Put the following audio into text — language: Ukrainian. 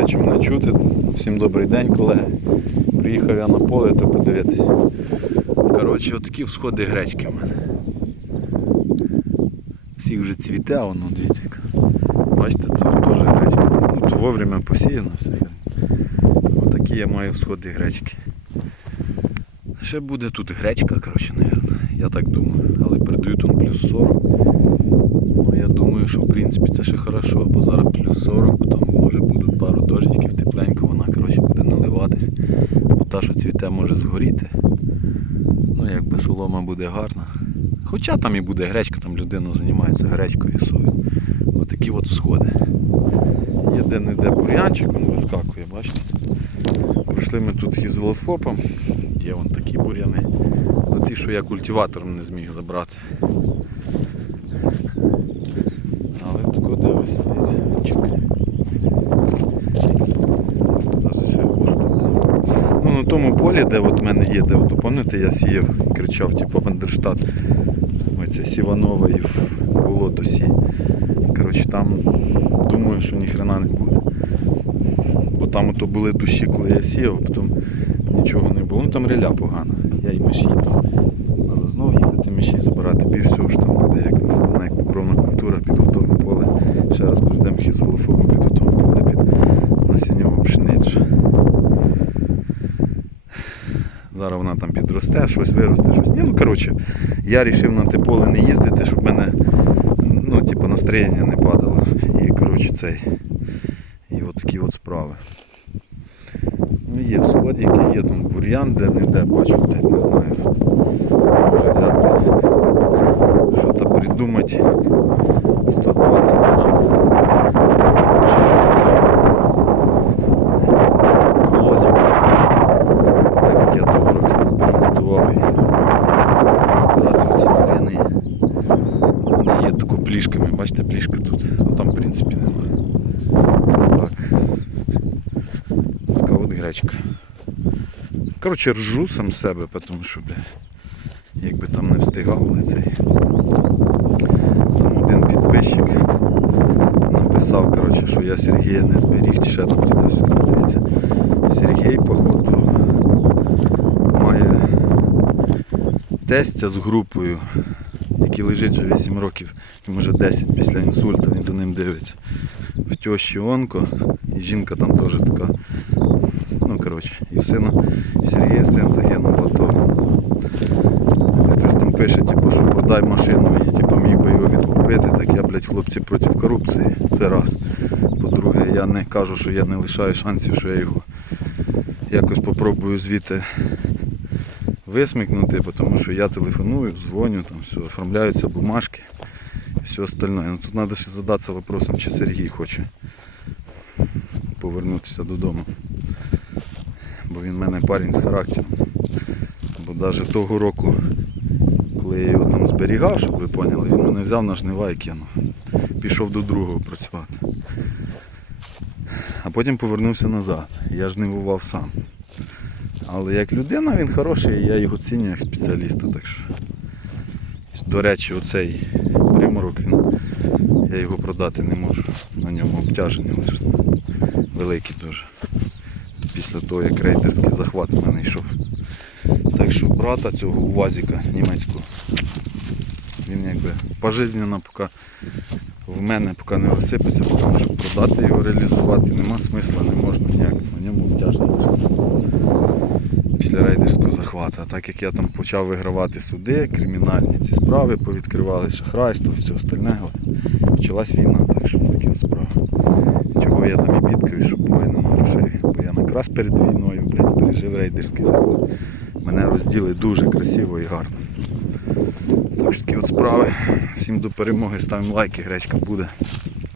знаю, чи мене чути. Всім добрий день, колеги. Приїхав я на поле, то подивитися. Коротше, отакі всходи гречки в мене. Всіх вже цвіте, а воно дивіться. Бачите, тут теж гречка. Ну, то вовремя посіяно все. Отакі я маю всходи гречки. Ще буде тут гречка, коротше, навірно. Я так думаю. Але передають он плюс 40. Що в принципі це ще хорошо, бо зараз плюс 40, потім може будуть пару дощиків, тепленько, вона коротше, буде наливатись. Бо та, що цвіте, може згоріти. Ну, якби солома буде гарна. Хоча там і буде гречка, там людина займається гречкою і сою. Отакі от всходи. Є де-не-де бур'янчик, він вискакує, бачите? Пройшли ми тут гізелофопом. Є вон такі бур'яни. Ті, що я культиватором не зміг забрати. Але тако дивись, чик. Зараз ще густо. Ну на тому полі, де от в мене є, де от, пам'ятаєте, я сіяв, кричав, типу Бандерштат. Оце Сіванова і в болото. Коротше, там думаю, що ніхрена не буде. Бо там ото були дощі, коли я сіяв, потім нічого не було. Ну там реля погана. Я і миші там. Треба знову їхати миші забирати. Більш всього там буде як, вона як покровна культура, підготовимо поле. Ще раз прийдемо хізолофобом, підготовимо поле під насінньову пшеницю. Зараз вона там підросте, щось виросте, щось. Ні, ну коротше, я вирішив на те поле не їздити, щоб мене ну, типу, настроєння не падало. І коротше цей. І от такі от справи. Ну є сходики, є там бур'ян, де не де, бачу, де не знаю. Може взяти що-то придумати. 120 грам. Получається цього колодика. Так як я того року приготував і збирати ці бур'яни. У мене є тако плішками, бачите, плішка тут, а там в принципі немає. Так. Така от гречка. Коротше, ржу сам себе, тому що, бля, якби там не встигав цей. Там один підписчик написав, коротше, що я Сергія не зберіг, ще там. Дивіться. Сергій, походу, має тестя з групою, який лежить вже 8 років, вже 10 після інсульту, він за ним дивиться. В тещі онко, і жінка там теж така. Коротше, і сина, Сергія син загинув в АТО. Хтось там пише, типу, що продай машину і типу, міг би його відкупити, так я, блядь, хлопці проти корупції. Це раз. По-друге, я не кажу, що я не лишаю шансів, що я його якось попробую звідти висмикнути, тому що я телефоную, дзвоню, там все, оформляються бумажки і все остальне. Ну, тут треба ще задатися вопросом, чи Сергій хоче повернутися додому. Бо він в мене парень з характером. Бо навіть того року, коли я його там зберігав, щоб ви поняли, він мене взяв на жнива і кинув. Пішов до другого працювати. А потім повернувся назад. Я жнивував сам. Але як людина він хороший, я його ціню як спеціаліста. Так що. До речі, оцей приморок, він, я його продати не можу. На ньому обтяження великі дуже. Після того, як рейдерський захват в мене йшов. Так що брата цього УАЗіка німецького, він якби пожизненно поки в мене поки не розсипеться, тому що продати його реалізувати нема смисла, не можна ніяк. На ньому обтяження після рейдерського захвату. А так як я там почав вигравати суди, кримінальні ці справи, повідкривали шахрайство все остальне, почалась війна, так що такі от справи. Чого я там і бідкаю, що буває нема грошей. Бо я якраз перед війною блядь, пережив рейдерський захват. Мене розділи дуже красиво і гарно. Так що такі от справи. Всім до перемоги ставимо лайки, гречка буде.